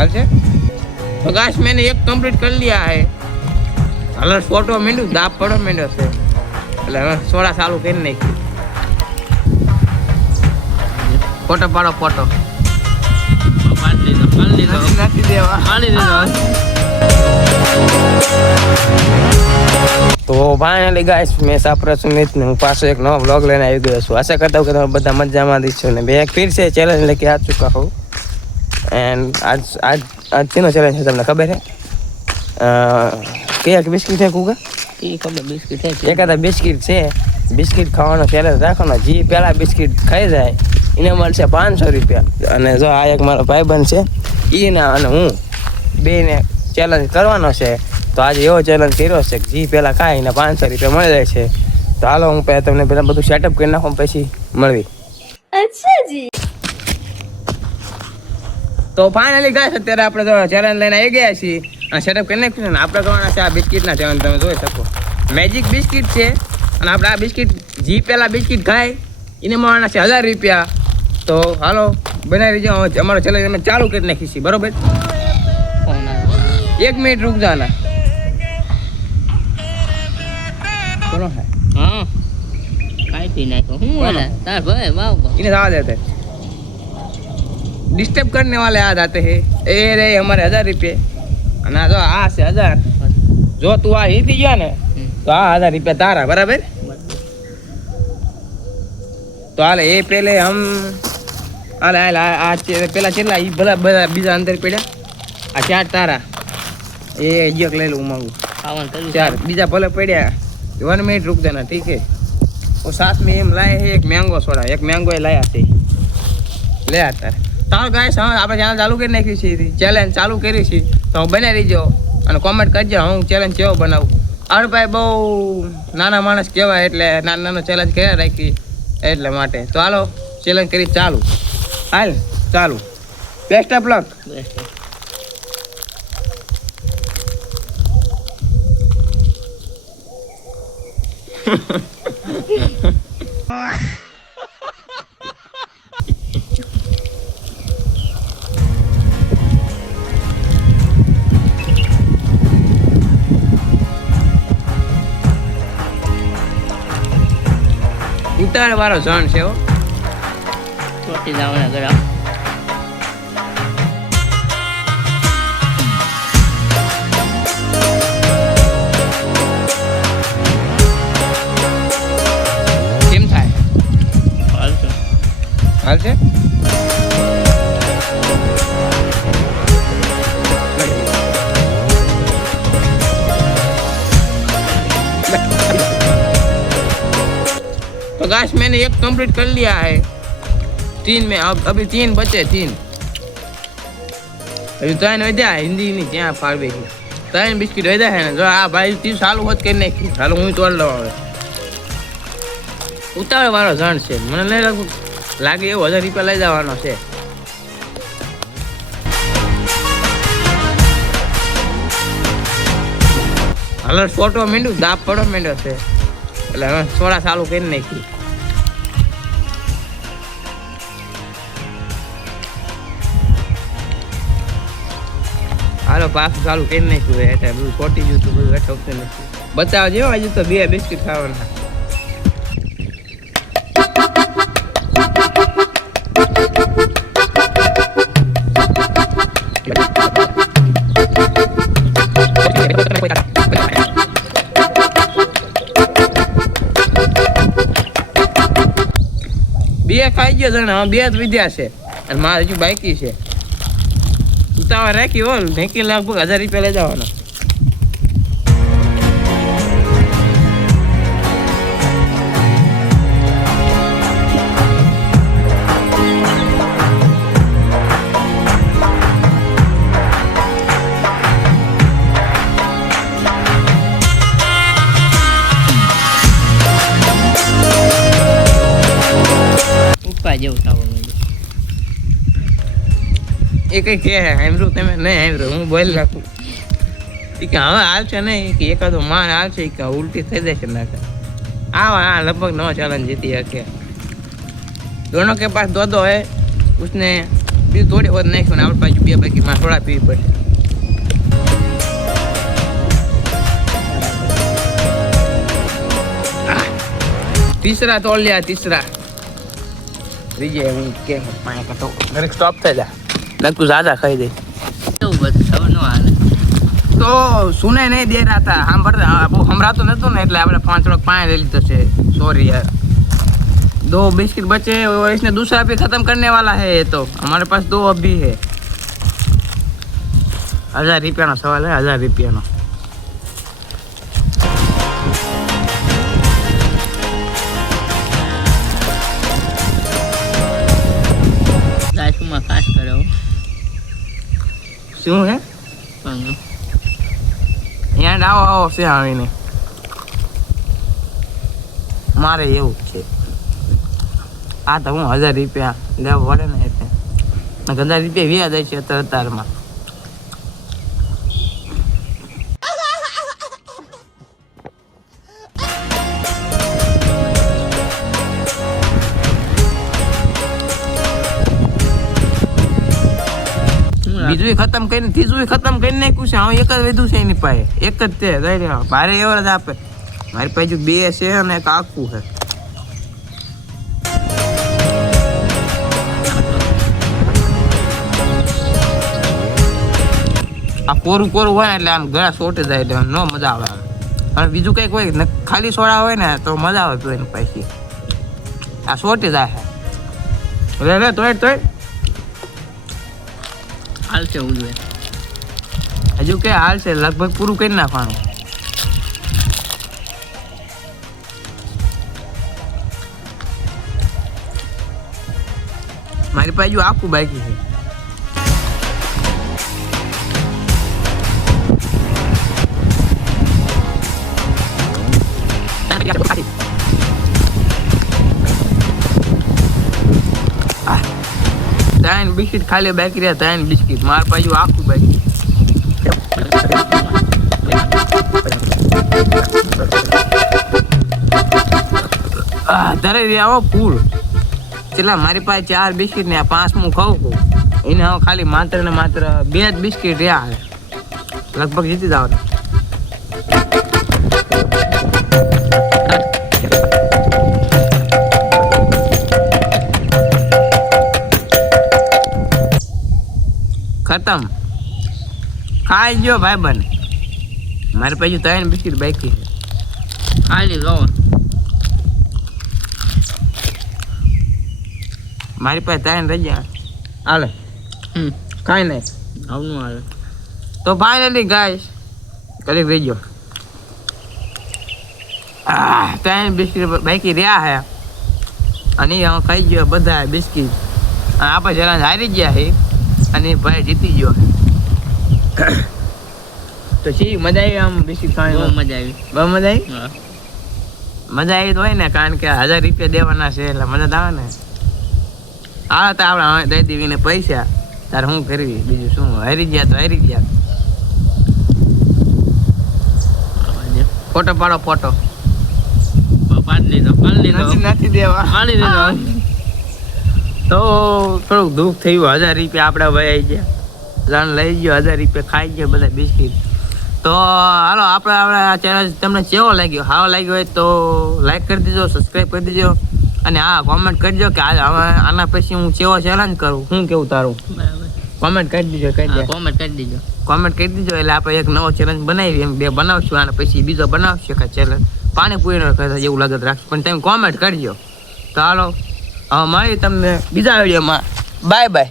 हाल से तो गाइस मैंने एक कंप्लीट कर लिया है हलर फोटो मेंडू दाब पड़ो मेंडो से એટલે હવે 16 ચાલુ કરી નાખી ફોટો પાડો ફોટો પાડી દીધો નથી દેવા પાડી દીધો તો ફાઇનલી ગાઈસ મેં સાપરા સુમિત ને હું પાછો એક નવો વ્લોગ લઈને આવી ગયો છું આશા કરતા હું કે તમે બધા મજામાં દીશો ને બે એક ફિર से चैलेंज लेके आ चुका हूँ एंड आज तीनों चैलेंज है તમને ખબર है કે બિસ્કિટ है કુકા એ ખબર બિસ્કિટ છે એકાદા બિસ્કિટ છે બિસ્કિટ ખાવાનો ચેલેન્જ રાખવાનો જે પહેલા બિસ્કિટ ખાઈ જાય એને મળશે 500 રૂપિયા અને જો આ એક મારો ભાઈબંધ છે એને અને હું બેને ચેલેન્જ કરવાનો છે તો આજે એવો ચેલેન્જ કર્યો છે કે જે પહેલા ખાય એને 500 રૂપિયા મળી જાય છે તો હાલો હું પહેલાં તમને પહેલાં બધું સેટઅપ કરી નાખું પછી મળવી अच्छा जी તો ફાઇનલી ગાઈસ અત્યારે આપણે તો ચેલેન્જ લઈને આવી ગયા છીએ અને સેટઅપ કરી નાખ્યું ને આપણે કરવાના છે આ બિસ્કિટના ચેલેન્જ તમે જોઈ શકો મેજિક બિસ્કિટ છે અને આપણે આ બિસ્કિટ જે પહેલાં બિસ્કિટ ખાય એને મળવાના છે 1000 રૂપિયા તો હાલો બનાવી દેજો અમારો ચેલેન્જ અમે ચાલુ કરી નાખી છીએ બરોબર 1 મિનિટ रुक जाना કોનો હે हाँ खाई पी नाखो हूँ वाला तार भाई वाह इन्हें दावा देते डिस्टर्ब करने वाले आ जाते हैं ए रे हमारे 1000 रुपये ना जो आ से 1000 जो तू आ ही दिया ने तो आ 1000 रुपया तारा बराबर तो हाल ये पहले हम हाल हाल आज पहला चला ये भला भला बीजा अंदर पड़ा आ 4 तारा ये एक ले लूँ मांगू खावन कर 4 बीजा भले पड़ा 1 मिनट रुक देना ठीक है और साथ में हम लाए हैं एक मैंगो सोडा एक मैंगो लाया थे ले आता तो गाइस हम આપણે ચેનલ ચાલુ કરી નાખી છે ચેલેન્જ ચાલુ કરી છે તો બને રહીજો અને કોમેન્ટ કરજો હું ચેલેન્જ કેવો બનાવું આર ભાઈ બહુ નાના માણસ કહેવાય એટલે નાનો નાનો ચેલેન્જ કર્યા રાખી એટલે માટે તો હાલો ચેલેન્જ કરી ચાલુ હાલ ચાલુ બેસ્ટ ઓફ લક ઉતાર વાળો ઝણ છે હો छोटी जावना करा કેમ થાય हाल तो હાલ છે तो गाइस मैंने एक कंप्लीट कर लिया है 3 में अब अभी 3 बचे 3 अभी तो आने वजह हिंदी नहीं क्या फाड़वे की तो बिस्किट वजह है ना जो आ भाई 3 चालू होत करने की चालू હું તોડ લઉં હવે ઉતાવળ વાળો જણ છે મને નહીં લાગે એવો 1000 રૂપિયા લઈ જવાનો છે હલર ફોટો મેંડું દાબ પડો મેંડો છે એટલે હવે 16 ચાલુ કરી નાખી હાલો પાછું ચાલુ કરી નાખ્યું એટલે બધું ખોટી ગયું હતું બધું ઠોકતું નથી બતાવ જેવો હજુ તો 2 બિસ્કિટ ખાવાના બે ખાઈ ગયો જણા 2 જ વિદ્યા છે અને મારે હજુ બાકી છે ઉતાવળ રાખી હો મેકી લગભગ 1000 રૂપિયા લઈ જવાના ઉપા જેવું થવાનું એ કઈ કે સાંભળ્યું તમે નહીં સાંભળ્યું હું બોલી રાખું એ કે હવે હાલશે નહીં કે એકાદો માન હાલશે કે ઉલટી થઈ જશે નાખે આ लगभग 9 चैलेंज जीती है के दोनों के पास 2-2 है उसने બીજું થોડી વધુ નાખ્યું ને આપણે પાછું 2 બાકી માં થોડા પીવી પડે. तीसरा तोड़ लिया तीसरा विजय હું કે પાણી કટો દરેક સ્ટોપ થઈ જા લગ તું ज्यादा ખાઈ દે તો બસ હવે નો હાલે તો સુને નહીં દે रहा था हम हमरातो नतो ને એટલે આપણે 5 लोग पानी ले લીધો છે सॉरी यार 2 बिस्किट बचे और इसने दूसरा भी खत्म करने वाला है ये तो हमारे पास 2 अभी है 1000 रुपया નો सवाल है 1000 रुपया नो માં ખાસ કરો શું હે પણ યાર આવો છે આવીને મારે એવું છે આ તો હું 1000 રૂપિયા લેવા પડે ને એટલે 1000 રૂપિયા વ્યાજ જાય છે અત્યારમાં બીજું ખતમ કરીને ત્રીજું ખતમ કરીને નાખ્યું છે હું એક જ વધુ છે એની પાસે એક જ તે ભારે એવરેજ આપે મારી પાસે 2 છે અને એક આખું છે આ કોરું કોરું હોય ને એટલે આમ ગળા સોટે જાય એટલે ન મજા આવે અને બીજું કંઈક હોય ખાલી સોડા હોય ને તો મજા આવે તો એની પાસે આ સોટે જાય રે તોય હાલ છે ઉજવે હજુ કે હાલ છે લગભગ પૂરું કરી નાખવાનું મારી પાસે આખું બાકી છે ત્રણ બિસ્કિટ ખાલી બાકી રહ્યા 3 બિસ્કિટ માર પાછું આખું બાકી ધરે આવો ફૂલ ચલા મારી પાસે 4 બિસ્કિટ ને 5મું ખાવું એને હવે ખાલી માત્ર ને માત્ર 2 જ બિસ્કિટ રહ્યા લગભગ જીતી જાવ खत्म खाई जो भाई बन मारे पास 3 बिस्किट बाकी है ખાલી ગો मारी पास 3 रह गया हाले खाई नहीं આવનું હાલે तो फाइनली गाइस करीब रह गयो 3 बिस्किट बाकी રહ્યા है અને હું ખાઈ ગયો બધા બિસ્કિટ આપણે જરા હારી ગયા છે અને ભાઈ જીતી ગયો તો શી મજા આવી આમ બિસ્કિટ ખાવાની બહુ મજા આવી બહુ મજા આવી હા મજા આવી તો હોય ને કારણ કે 1000 રૂપિયા દેવાના છે એટલે મજા આવે ને હા તો આપણે દઈ દેવીને પૈસા તારે શું કરવી બીજું શું હારી ગયા તો હારી ગયા ફોટો પાડો ફોટો પાડી લીધો નથી દેવા પાડી લીધો તો થોડુંક દુઃખ થયું 1000 રૂપિયા આપણે વહી ગયા જાણ લઈ ગયો 1000 રૂપિયા ખાઈ ગયા બધા બિસ્કિટ તો હાલો આપણે આ ચેનલ તમને કેવો લાગ્યો સારો લાગ્યો હોય તો લાઈક કરી દેજો સબસ્ક્રાઈબ કરી દેજો અને હા કોમેન્ટ કરજો કે આના પછી હું કેવો ચેલેન્જ કરું શું કેવું તારું બરાબર કોમેન્ટ કરી દેજો કોમેન્ટ કરી દેજો કોમેન્ટ કરી દેજો એટલે આપણે એક નવો ચેલેન્જ બનાવી એમ 2 બનાવશું અને પછી બીજો બનાવશું કે ચેલેન્જ પાણીપુરીનો કરતા જેવું લાગે રાખશું પણ તમે કોમેન્ટ કરજો તો હાલો હવે મળી તમને બીજા વિડીયોમાં બાય બાય